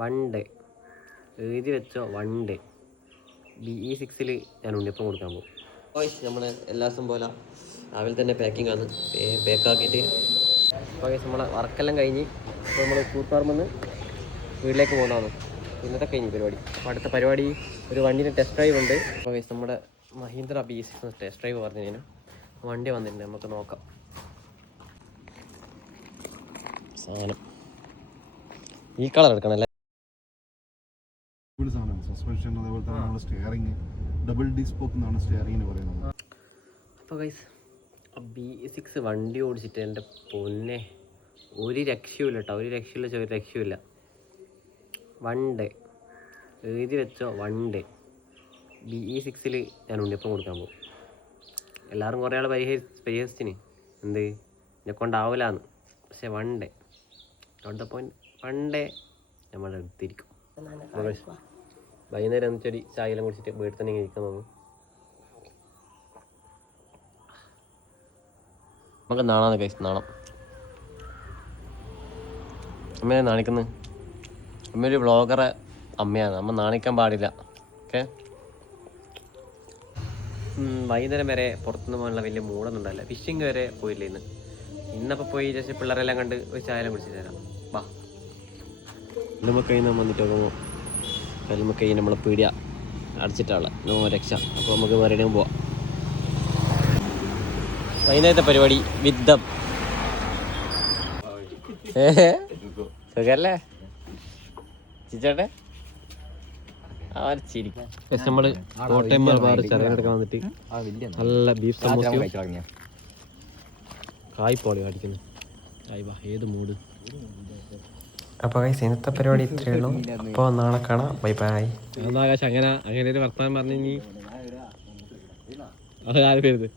1 day എഴുതി വെച്ചോ 1 day BE6 ഞാൻ ഉണ്ണിയപ്പം കൊടുക്കാൻ പോകും. നമ്മൾ എല്ലാ ദിവസം പോലെ രാവിലെ തന്നെ പാക്കിംഗ് ആണ്. പാക്കാക്കിയിട്ട് നമ്മളെ വർക്കെല്ലാം കഴിഞ്ഞ് ഇപ്പോൾ നമ്മൾ കൂത്താർമെന്ന് വീട്ടിലേക്ക് പോകുന്നതാണ്. ഇന്നത്തെ കഴിഞ്ഞ് പരിപാടി. അപ്പോൾ അടുത്ത പരിപാടി ഒരു വണ്ടീൻ്റെ ടെസ്റ്റ് ഡ്രൈവ് ഉണ്ട്. അപ്പോൾ നമ്മുടെ മഹീന്ദ്ര BE6 ടെസ്റ്റ് ഡ്രൈവ് പറഞ്ഞു കഴിഞ്ഞാൽ വണ്ടി വന്നിട്ടുണ്ട്, നമുക്ക് നോക്കാം. സാധനം ഈ കളർ എടുക്കണല്ലേ. സസ്പെൻഷൻ അതേപോലെ തന്നെ സ്റ്റിയറിംഗ് ഡബിൾ ഡിസ്പോക്ക് എന്നാണ് സ്റ്റിയറിംഗിന് പറയുന്നത്. അപ്പോൾ ഗൈസ് BE6 വണ്ടി ഓടിച്ചിട്ട് എൻ്റെ പൊന്നെ ഒരു രക്ഷയുമില്ല കേട്ടോ, ഒരു രക്ഷയില്ല. 1 ഡേ എഴുതി വെച്ചോ 1 ഡേ BE6 ഞാൻ ഉണ്ണിയപ്പം കൊടുക്കാൻ പോകും. എല്ലാവരും കുറേ ആൾ പരിഹസിച്ചിന് എന്ത് എന്നെ കൊണ്ടാവില്ലാന്ന്. പക്ഷേ 1 ഡേ അവിടുത്തെ പോയിന്റ് 1 ഡേ നമ്മൾ എടുത്തിരിക്കും. വൈകുന്നേരം എന്നിട്ടൊരു ചായയെല്ലാം കുടിച്ചിട്ട് വീട്ടിൽ തന്നെ ഇരിക്കാൻ തോന്നും. നമുക്ക് നാളാണ് കഴിച്ച് നാണം. അമ്മയെ നാണിക്കുന്നത്. അമ്മയൊരു വ്ളോഗറെ അമ്മയാണ്, അമ്മ നാണിക്കാൻ പാടില്ല. ഓക്കെ. വൈകുന്നേരം വരെ പുറത്തുനിന്ന് പോകാനുള്ള വലിയ മൂടൊന്നും ഉണ്ടായില്ല. ഫിഷിങ് വരെ പോയില്ല ഇന്നപ്പോൾ പോയി ജസ്റ്റ് പിള്ളേരെല്ലാം കണ്ട് ഒരു ചായയെല്ലാം കുടിച്ചിട്ട് തരാം. വാ കല്ലുമക്കൈ വന്നിട്ട് നോക്കുമ്പോൾ കല്ലുമക്കൈ നമ്മളെ പീടിയ അടച്ചിട്ടുള്ള നോ രക്ഷ. അപ്പോൾ നമുക്ക് വേറെ പോവാം. വൈകുന്നേരത്തെ പരിപാടി വിദ്ധം. സുഖല്ലേ ചിച്ചേട്ടെ? നമ്മള് കോട്ടയം മലബാർ ചെറുകെടുക്കാൻ വന്നിട്ട് നല്ല ബീഫ് സമോസയും കായ്പോളി അടിക്കുന്നു. ഏത് മൂഡ്. അപ്പോൾ ഇന്നത്തെ പരിപാടി ഇത്രയേ ഉള്ളൂ. അപ്പോൾ നാളെ കാണാം. Bye bye. ആകാശ് അങ്ങനെ ഒരു വർത്തമാനം പറഞ്ഞു. അത് ആരും വരുത്.